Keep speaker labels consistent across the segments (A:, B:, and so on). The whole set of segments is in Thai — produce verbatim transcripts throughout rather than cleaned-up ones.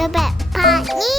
A: อแบบพาเนี่ย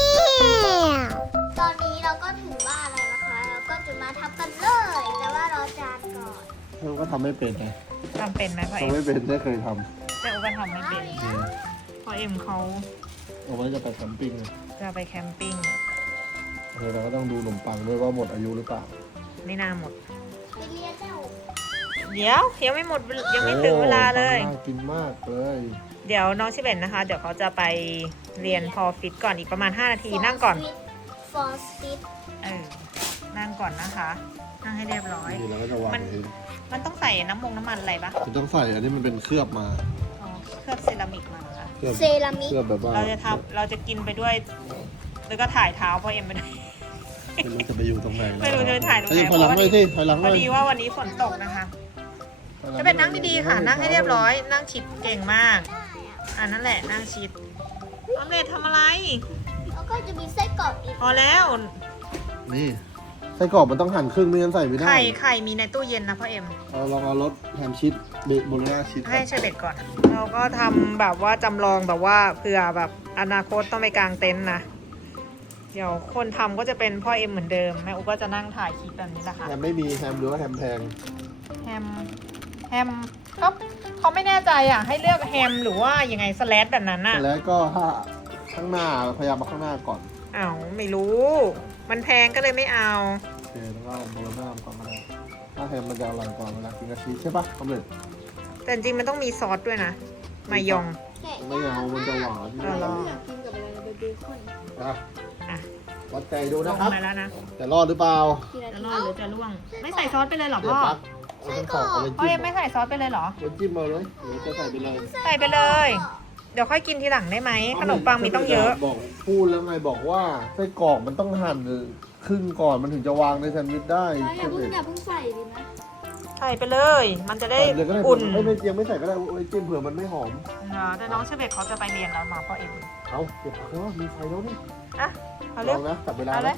B: ตอนนี้เราก็ถึงบ้านแล้วนะคะเราก็จะมาทำกันเลย แต่ว่ารอจานก่อน
C: เราก็ทำไม่เป็นไง
D: ทำเป็นไหมพ่อเอ็
C: ทำ
D: ม
C: ไม่เป็นไม่เคยท
D: แต่อุก็ทำไม่เป็น
C: ำอืม
D: พ่อเอ็มเขา
C: เอาไว้จะไปแคมปิ้ง
D: จะไปแคมปิ้ง
C: เออเราก็ต้องดูขนมปังด้วยว่าหมดอายุหรือเปล่า
D: ไม่น่าหมด
B: ไปเรียนแล้ว
D: เดี๋ยวยังไม่หมดยังไม่ถึงเวลาเลย
C: โอ้น่ากินมากเลย
D: เดี๋ยวน้องชิเบนนะคะ เดี๋ยวเขาจะไปเรียนพอฟิตก่อนอีกประมาณห้านาทีนั่งก่อน
B: ฟอร์สฟิต
D: เออนั่งก่อนนะคะ นั่งให้เรียบร้อย
C: นี่เราก็จะวาง
D: มัน
C: เอง
D: มันต้องใส่น้ำมงน้ำมันอะไรปะ
C: จะต้องใส่อันนี้มันเป็นเคลือบมา
D: อ๋อเคลือบเซรามิกมานะคะ
C: เคลือบ
B: เซรามิก
C: เคลือบแบบว่า
D: เราจะทำเราจะกินไปด้วย แล้วก็ถ่ายเท้าพ่อเอ็มไปด้วย
C: ไม่รู้จะไปอยู่ตรงไหน
D: ไม่รู้จะไปถ่ายตรงไหน
C: เฮ้ถอยหลังเลยสิถอยหลัง
D: พ
C: เล
D: อย ดีว่าวันนี้ฝนตกนะคะ จะเป็นนั่งดีๆค่ะ นั่งให้เรียบร้อย นั่งชิดเก่งมาก อ่านั่นแหละนั่งชิดออมเล็ตทำอะไร
B: แล้วก็จะมีไส้กรอกอีก
D: พอแล้ว
C: นี่ไส้กรอกมันต้องหั่นครึ่งไม่งั้นใส่ไม่ได้
D: ไข่ไข่มีในตู้เย็นนะพ่อเอ็ม
C: เอาลองเอารสแฮมชีสเบโบโลน่าชีส
D: ให้เชเบตก่อน เราก็ทำแบบว่าจำลองแบบว่าเผื่อแบบอนาคตต้องไปกางเต็นท์นะ เดี๋ยวคนทำก็จะเป็นพ่อเอ็มเหมือนเดิม แม่อุ๊ก็จะนั่งถ่ายคลิปแบบนี้แหละค่ะ
C: แฮมไม่มีแฮมหรือว่าแฮมแพง
D: แฮม แฮมเขาเขาไม่แน่ใจอ่ะ ให้เลือกแฮมหรือว่ายังไงสแลดแบบนั้นน่ะ
C: แล้วก็ถ้าข้างหน้าพยายามมาข้างหน้าก่อน
D: อ้าวไม่รู้ มันแพงก็เลยไม่เอา
C: โอเคแล้วก็โบโลน่าก่อนก็ได้ถ้าแฮมมันจะอร่อยกว่าเวลากินกับชีสใช่ปะออมเล็ต
D: แต่จริงๆมันต้องมีซอสด้วยนะ มายอง
B: แกะ
C: ไม่เอามันจะหวาน
D: อ๋อเหรอ
B: อยากกินกับอะไรนะเบคอน
C: อ่ะ
D: อ่ะ
C: วัดใจดู
D: ล
C: นะ
D: ง
C: ครับ
D: มาแล้วนะ
C: จะรอดหรือเปล่า
B: กินอะไร
D: จะรอดหรือจะร่วง ไม่ใส่ซอสไปเลยเหรอ
C: เดี๋ย
D: พ่
C: ว
D: อ
C: ปักเอาทั้งสองเอาไป
D: พ่อ
C: จิ้
D: เอ็
C: ม
D: มไม่ใส่ซอสไปเลยเหรอ
C: เอาจิ้มเอาเลยเดี๋ยวจะใส่ไปเลย
D: ใส่ไปเลย เดี๋ยวค่อยกินทีหลังได้ไหม ขนมปังมีต้องเยอะ
C: บอกพูดแล้วไงบอกว่าไส้กรอกมันต้องหั่นครึ่งก่อนมันถึงจะวางในแซนด์วิชได้
B: อย่าเพิ่งอย่าเพิ่งใส่ดีนะ
D: ใส่ไปเลย มันจะได้
C: ใส่เลยก็ได้
D: อุ่น
C: ไม่ไม่ยังไม่ใส่ก็ได้ไว้จิ้มเผื่อมันไม่หอม
D: เนาะแต่น้องเชเบตเขาจะไปเรียนแล้วมาพ่อเอ็ม
C: เอาเดี๋ยวพักแล้วมีไฟแล้วนี่
D: อ่ะ เอา
C: ล
D: เร็ว
C: องนะจับเวลา
D: เอาเล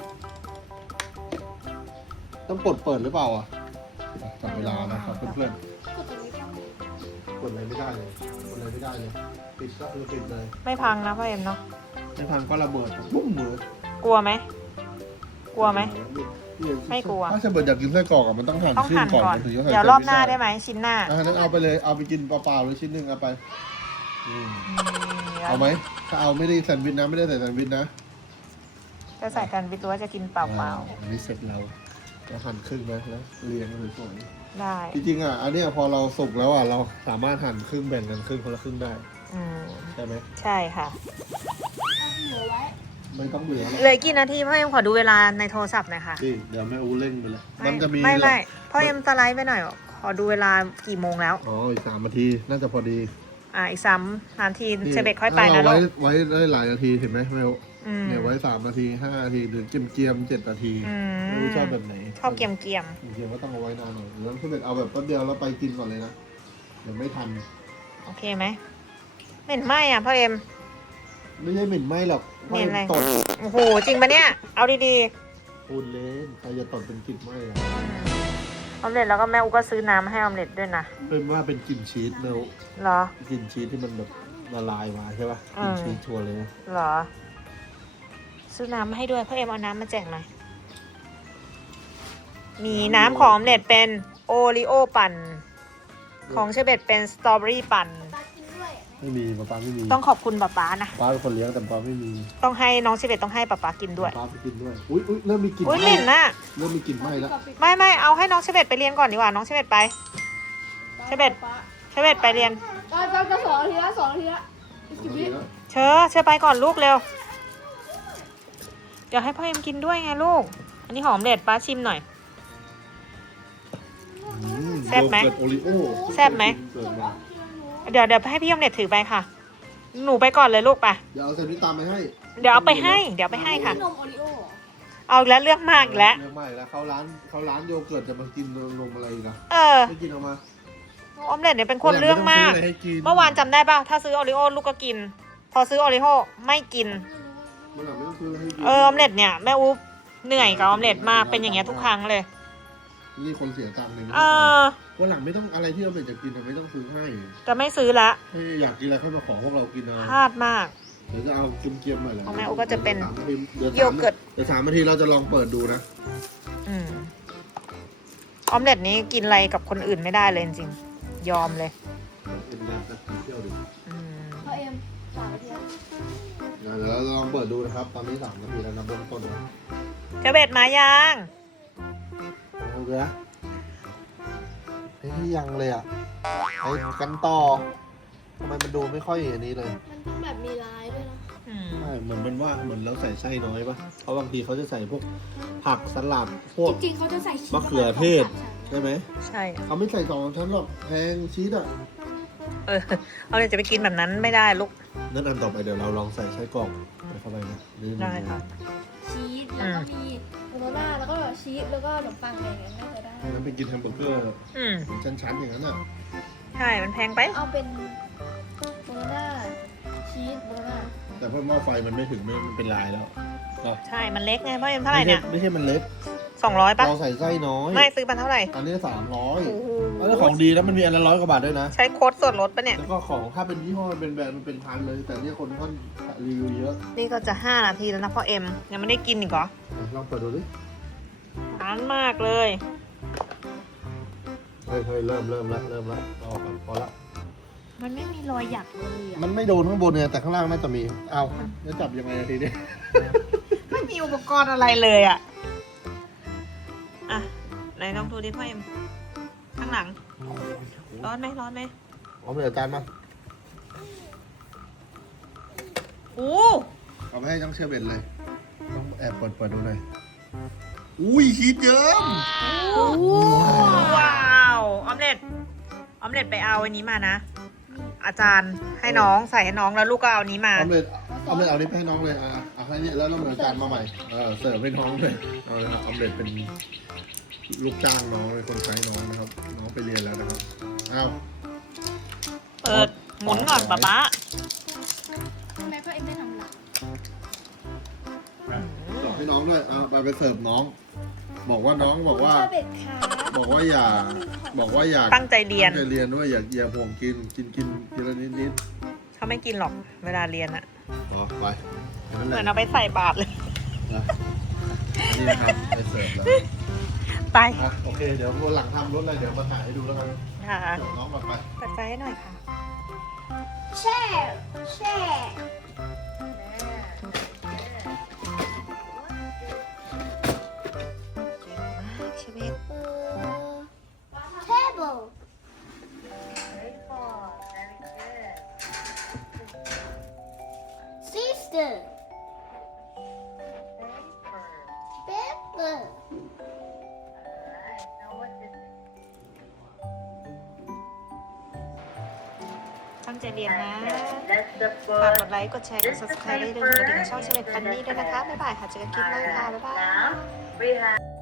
C: นะ
D: ย
C: ต้องกดเปิดหรือเปล่าอ่ะจับเวลานะครับเพื่อน
B: กดตรงนี้ก็ไม่
C: ๆกดอะไรไม่ได้เลยกดอะไรไม่ได้เลยปิดก็คือปิดเลย
D: ไม่พังนะพ่อเอ็มเนาะ
C: ไม่พังก็ระเบิดปุ้มมือก
D: ลัวไหม กลัวไหม ไม่กลัว
C: ถ้าจะเบิดอยากกินไส้กรอกอ่ะมันต้องหั่น
D: ต้อง
C: ครึ่
D: หั่
C: ง
D: น
C: ก่อน
D: ก่อน
C: มันถึงจะใส่
D: เดี๋ยวรอบหน้าได้ไหมชิ้นหน้า
C: อ่ะนั้นเอาไปเลยเอาไปกินเปล่าๆหรือชิ้นหนึ่งเอาไปอืม
D: นี่
C: เอาไหมถ้าเอาไม่ได้แซนด์วิชนะไม่ได้ใส่แซนด์วิชนะ
D: จะใส่แซนด์วิชหรือว่าจะกินเปล่า
C: อันนี้เสร็จเราเราหั่นครึ่งนะแล้วเรียงสวย
D: ๆได้
C: ๆจริงๆอ่ะอันเนี้ยพอเราสุกแล้วอ่ะเราสามารถหั่นครึ่งแบ่งกันครึ่งคนละครึ่งได้
D: อืม
C: ใช่ไหม
D: ใช่ค่ะ
B: เหลือไว้
C: ไม่ต้องเบื่อหรอก
D: เหลยกี่นาทีพ่อเอ็มขอดูเวลาในโทรศัพท์หน่อยค่ะ
C: นี่เดี๋ยวแม่อูเร่งไปเลยมันจะมี
D: ไม่
C: เหรอ
D: ไม่พ่อเอ็มสไลด์ไปหน่อย ขอดูเวลากี่โมงแล้ว
C: อ๋ออีกสามนาทีน่าจะพอดี
D: อ่าอีกสามนาทีเชเบตค่อยไปนะ
C: เรา
D: ลู
C: ไว้
D: ก
C: ไว้ได้หลายนาทีเห็นไหมแม่อู
D: อืม
C: เนี่ยไว้สามนาทีห้านาทีหรือเจียมเจียมๆเจ็ดนาที
D: อื
C: ไม่
D: ม
C: รู้ชอบแบบไหน
D: ชอบเกียมเกียม
C: จริงๆก็ต้องเอาไว้นานหน่อยหรือว่าถ้าเกิดเอาแบบแป๊บเดียวแล้วไปกินก่อนเลยนะเดี๋ยวไม่ทัน
D: ๆโอเคไหมเหม็นไหมอ่ะพ่อเอ็ม
C: ไม่ใช่เหม็นไหมหรอก
D: เหม็นอะไร
C: ตด
D: โอ้โหจริงปะเนี่ยเอาดี
C: พูดเล่นใครจะตดเป็นกลิ่นไหมอ่ะ
D: ๆออมเล็ตแล้วก็แม่อุก็ซื้อน้ำมาให้ออมเล็ตด้วยนะ
C: เป็นว่าเป็นกลิ่นชีสเนอะ
D: เหรอ
C: กลิ่นชีสที่มันแบบละลายมาใช่ป่ะ
D: อื
C: กลิ่น
D: ม
C: ชีสชัวร์เลยนะ
D: เหรอ ซื้อน้ำมาให้ด้วยพ่อเอ็มเอาน้ำมาแจกหน่อยมีน้ำของออมเล็ตเป็นโอริโอปั่นของเชเบตเป็นสตรอเบอรี่ปั่น
B: ปลากินด้วย
C: ไม่มีป๊าป๊าไม่มี
D: ต้องขอบคุณป๊าป๊านะ
C: ป๊าเป็นคนเลี้ยงแต่ป๊าไม่มี
D: ต้องให้น้องเชเบตต้องให้ป๊าป๊ากินด้วย
C: ป๊าไปกินด้วยอุ้ยอุ้ยเริ่มมีกลิ่น
D: อุ้ยเหม็นน่ะ
C: เริ่มมีกลิ่นไหม้แล้ว
D: ไม่ไม่เอาให้น้องเชเบตไปเรียนก่อนดีกว่าน้องเชเบตไปเชเบตเชเบตไปเรียน
B: ก็จะจะสองนาทีละสองนาทีละอีกสิบวิ
D: เชอเชอไปก่อนลูกเร็วเดี๋ยวให้พ่อเอ็มกินด้วยไงลูก อันนี้หอมเด็ดป้าชิมหน่อย
C: อืม
D: แซ่บไหม
C: โยเกิร์ตโอริโอ
D: แซ่บไหม
C: เกิดมา
D: เดี๋ยวเดี๋ยวให้พี่ออมเด็ดถือไปค่ะ หนูไปก่อนเลยลูกไป
C: เดี๋ยวเอาแซนด์วิชตามไปให้
D: เดี๋ยวเอาไปให้ เดี๋ยวไปให้ค่ะ
B: นมโอริโอ
D: เอาแล้วเลือกมากอีกแล้ว
C: เรื่องใหม่แล้วเขาร้านเขาร้านโยเกิร์ตจะมากินนมอะไรอีกนะ
D: เออ
C: ไม่กินเอามา
D: ออมเล็ตเนี่ยเป็นคนเรื่องมาก
C: ไต้องซื้ออะไรให้กิน
D: เมื่อวานจำได้ป่ะถ้าซื้อโอริโอลูกก็กิน พอซื้อโอริโอไม่กิน
C: วันหลังไม่ต้องซื้ออะไรให้กิน
D: เออออมเล็ตเนี่ยแม่อุ๊บเหนื่อยกับออมเล็ตมากเป็นอย่างเงี้ยทุกครั้งเลย
C: นี่คนเสียตังค์เลยนะ
D: เออ
C: วันหลังไม่ต้องอะไรที่เราอยากจะกินอะไม่ต้องซื้อให้
D: จะไม่ซื้อละ
C: ถ้าอยากกินอะไรค่อยมาขอพวกเรากินเอา
D: พลาดมาก
C: เดี๋ยวจะเอาเกียมๆหน่อยแหละ
D: ของแม่อุ๊ก็จะเป็น
C: ดี๋ว
D: โยเกิร์ต
C: เดี๋ยวสามนาทีเราจะลองเปิดดูนะ
D: อืมออมเล็ตนี้กินอะไรกับคนอื่นไม่ได้เลยจริงๆยอมเลย
C: เอ็นแลบนะเที่ยวดู
D: อืม
B: พ่อเอ็มสามนาทีแล้ว
C: เดี๋ยวเราลองเปิดดูนะครับ ตอนนี้สามนาทีแล้วนะเบื้องต้นนะ
D: เชอร์เบตมายัง
C: เอาเลยนะเฮ้ยยังเลยอ่ะไอ้กันต่อทำไมมันดูไม่ค่อยอย่างนี้เลย
B: มันต้องแบบมีลายด้วยนะ
D: อืม
C: ใช่เหมือนเป็นว่าเหมือนเราใส่ไส้น้อยปะเพราะบางทีเขาจะใส่พวกผักสลัดพวก
B: จริงๆเขาจะใส่ชีส
C: มะเขือเทศ ใช่ไหม
D: ใช่
C: เขาไม่ใส่สองชั้นหรอกแพงชีสอ่ะ
D: เออเอาเลยจะไปกินแบบนั้นไม่ได้ลูก
C: นั่นอันต่อไปเดี๋ยวเราลองใส่ไส้กรอกไปเข้าไปนะนี่
D: ได้ค่ะ
B: ชีสแล้วก็มีโบโรน่าแล้วก็ชีสแล้วก็ขนมปังอะไรอย่างเงี้ยน่าจะได้
C: ให้นั้นไปกินแฮมเบอร์เกอร์
D: อืม
C: ชั้นๆอย่างนั้นอ่ะ
D: ใช่มันแพงไป
B: เอาเป็นโบโรน่าชีสโบโรน่า
C: แต่เพราะหม้อไฟมันไม่ถึงไม่มันเป็นลายแล้วก็
D: ใช่มันเล็กไงพ่อเอ็มเท่าไหร่เนี่ย
C: ไม่ใช่มันเล็ก
D: สองร้อยปะ
C: เราใส่ไส้น้อย
D: ไม่ซื้อมาเท่าไหร่
C: อันนี้สามร้อย
D: โอ้โห
C: แล้วของดีแล้วมันมีอันละร้อยกว่าบาทด้วยนะ
D: ใช้โค้ดส่วนลดปะเนี่ย
C: แล้วก็ของถ้าเป็นยี่ห้อเป็นแบรนด์มันเป็นพันเลย แต่เนี่ยคนก็รีวิวเยอะ
D: นี่ก็จะห้านาทีแล้วนะพ่อเอ็มยังไม่ได้กินอีกเหรอ
C: ไหนลองเปิดดูดิ
D: ร้านมากเลย
C: เฮ้ยเฮ้ยเริ่มเริ่มแล้วเริ่มแล้วเอาก่อนพอละ
B: มันไม่มีรอยหยักเลยอ่ะ
C: มันไม่โดนข้างบนเนี่ยแต่ข้างล่างน่าจะมี เอาจะจับยังไงอะทีนี้
D: ไม่มีอุปกรณ์อะไรเลยอ่ะ อ่ะไหนลองดูดิพ่อเอ็มข้างหลัง ร้อนไหมร้อนไหม
C: เอาไปเดี๋ยวจานมา
D: โอ้
C: เอาไปให้น้องเชอร์เบตเลยต้องแอบเปิดเปิดดูหน่อยอุ้ยชีสเยิ้ม
D: ว้าวออมเล็ตออมเล็ตไปเอาอันนี้มานะ อาจารย์ให้น้องใส่ให้น้องแล้วลูกก็เอาอันนี้มา
C: เอาเลยเอาเลยเอานี้ไปให้น้องเลยอ่ะเอาให้นี่แล้วเราเหมือนจานมาใหม่เออเสิร์ฟให้น้องเลยเอาเลยครับออมเล็ตเป็นลูกจ้างน้องเป็นคนใช้น้องนะครับ น้องไปเรียนแล้วนะครับอ้าว
D: เปิดหมุนก่อนป๊าป๊า
B: ทำไมพ่อเอ็มไม่ทำล่ะ
C: สอบให้น้องด้วยเอาไปไปเสิร์ฟน้อง บอกว่าน้องบอกว่า
B: เชอร์เบตขา
C: บอกว่าอย่า บอกว่าอย่า
D: ตั้งใจเรียน
C: ตั้งใจเรียนด้วยอย่าอย่าห่วงกินกินกินทีละนิดนิด
D: เขาไม่กินหรอกเวลาเรียนอะ
C: ๆอ๋อไปนั่น
D: เห
C: แห
D: มือ
C: ละ
D: นเอาไปใส่บาตรเลย
C: นะนี่นะครับไปเสิร์ฟแล้ว
D: ไป
C: อ่ะโอเคเดี๋ยววันหลังทำรถอะไรเดี๋ยวมาถ่ายให้ดูแล้วกัน
D: ค่ะ
C: เสิร์ฟน้องก่อนไป
D: เปิดไฟให้หน่อยค่ะ
B: แช่แช่
D: เชเวต
B: เออ table sister paper
D: ตั้งใจเรียนนะ ฝากกดไลค์ กดแชร์ กด ซับสไครบ์ ได้ด้วยกดกระดิ่งช่องเชเวตฟันนี่ด้วยนะคะ บ๊ายบายค่ะ เจอกันคลิปหน้าค่ะ บ๊ายบาย